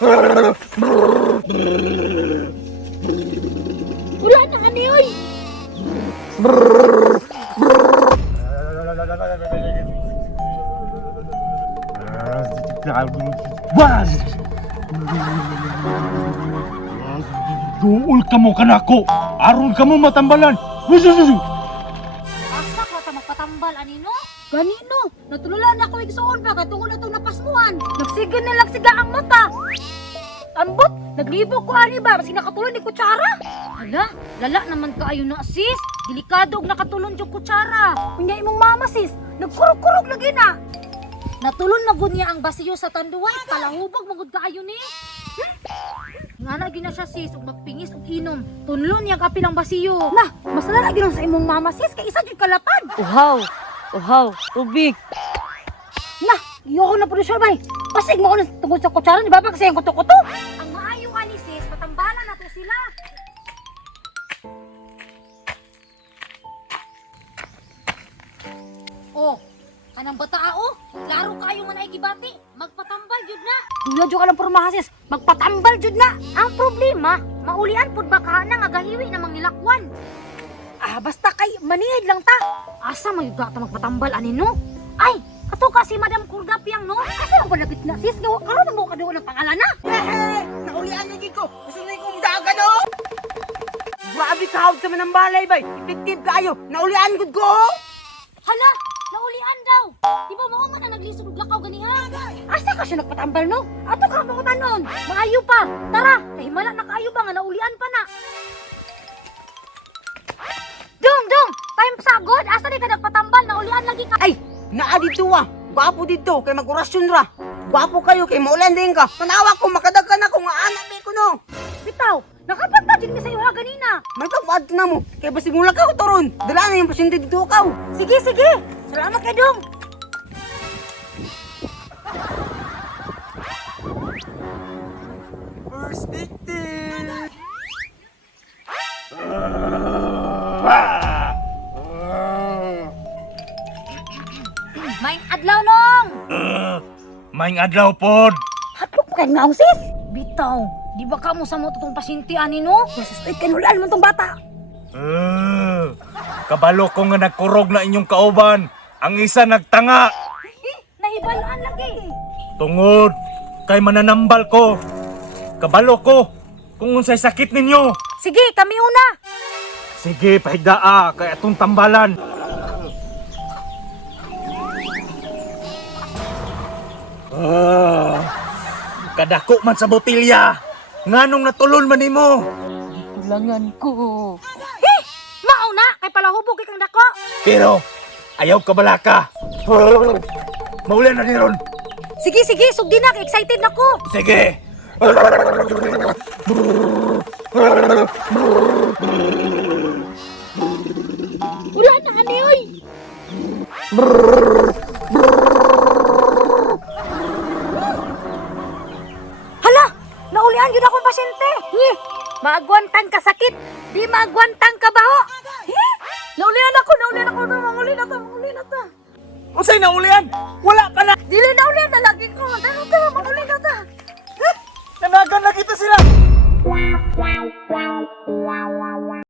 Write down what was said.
Wala na ani oy. Duol ka mo kanako, aron ka mo matambalan. Asa ka ta magpatambal anino? Ganino, natululan ako igsuon ba katungod atong napasmuhan. Nagsigan na lang siga ang mata. Ambot, naglibog ko ani ba kasi nakatulon ni kutsara. Hala, lala naman kaayo na sis. Delikado og nakatulon yung kutsara. Unya imong mama sis, nagkurog-kurog lagi na. Natulon na gud niya ang basiyo sa tanduay, palahubog magud kaayo ni. Nga na gina siya sis ug magpingis og inom. Tunlon niya kapil ang basiyo. Na, mas lala gyud sa imong mama sis kay isa gyud kalapad. Uhaw, tubig. Na, iyo na producer bay. Pasig mo ko na tungkol sa kutsara ni Baba kasi ang kuto-kuto. Ang maayo ani sis, patambalan nato sila. Oh, kanang bata laro kayo man ay gibati. Magpatambal jud na. Duya jud ka lang pormaha sis, magpatambal jud na. Ang problema, maulian pud ba ka na nga gahiwi na mangilakwan. Basta kay manihid lang ta. Asa mayuga ta magpatambal ani no? Ay, ato kasi Madam Kurgapyang no? Asa ang palapit na sis? Gawa karon mo kaduol ang pangalan na. Naulian niya gid ko. Gusto na kong daga no. Grabe ka hawd sa manambalay bay. Effective kaayo. Naulian gud ko. Hala, naulian daw. Di ba mao man ang naglisod og lakaw ganiha? Asa ka siya nagpatambal no? Ato ka mo tanon. Maayo pa. Tara, kahimala na kaayo ba nga naulian pa na. Dong, time sagod. Asa di ka nagpatambal? Naulian lagi ka. Ay, naa dito Gwapo dito kay magorasyon ra. Gwapo kayo kay maulan din ka. Tanawa ko makadagkan ako nga anak di ko no. Bitaw, nakapanta din mi sa iyo ganina. May pagbaad na mo. Kay basig mula ka ko toron. Dala na yung pasyente dito ka. Sige. Salamat kay Dong. First victim. Maing adlaw nong. Maing adlaw pod. Hatlok kay nga sis. Bitaw, di ba ka mo sa mo tong pasyente ani no? Sis, ay kanulan mo tong bata. Kabalo ko nga nagkurog na inyong kauban. Ang isa nagtanga. Nahibalaan lagi. Tungod, kay mananambal ko. Kabalo ko kung unsay sakit ninyo. Sige, kami una. Sige, pahigdaa, kay atong tambalan. Kadako man sa botilya. Nganong natulon man nimo? Kulangan ko. Mauna, kay palahubog kang dako. Pero ayaw ka balaka. Maulan na ni ron. Sige, sugdi na, excited ako. Sige. Wala na ani oy. Hala, naulian gyud akong pasyente. Maagwantan ka sakit, di maagwantan ka baho. Naulian ako, manguli na ta. Unsay naulian? Wala pa na. Dili naulian na lagi ko. Manguli na ta. Nanagan na kita sila.